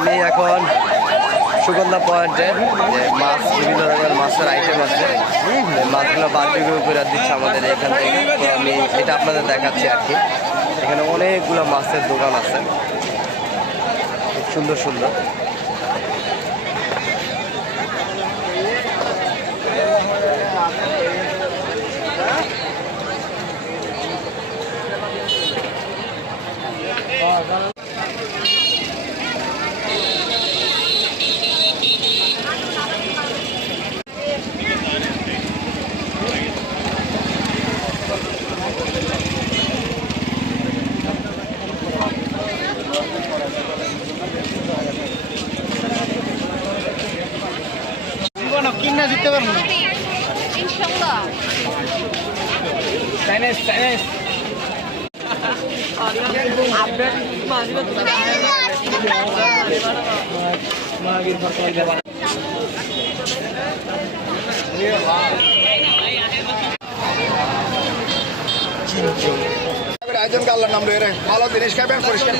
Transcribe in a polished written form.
আমি এখন সুগন্ধা পয়েন্টে যে মাছ, বিভিন্ন রকমের মাছের আইটেম আছে, মাছগুলো বারবিকিউ করে দিচ্ছে আমাদের এখান থেকে। তো আমি এটা আপনাদের দেখাচ্ছি আর কি। এখানে অনেকগুলো মাছের দোকান আছে, খুব সুন্দর সুন্দর। কিনা দিতে পারবো না ইনশাআল্লাহ। চাইনিজ চাইনিজ আয়োজন আল্লাহর নাম রে ভালো জিনিস খাবেন পরিষ্কার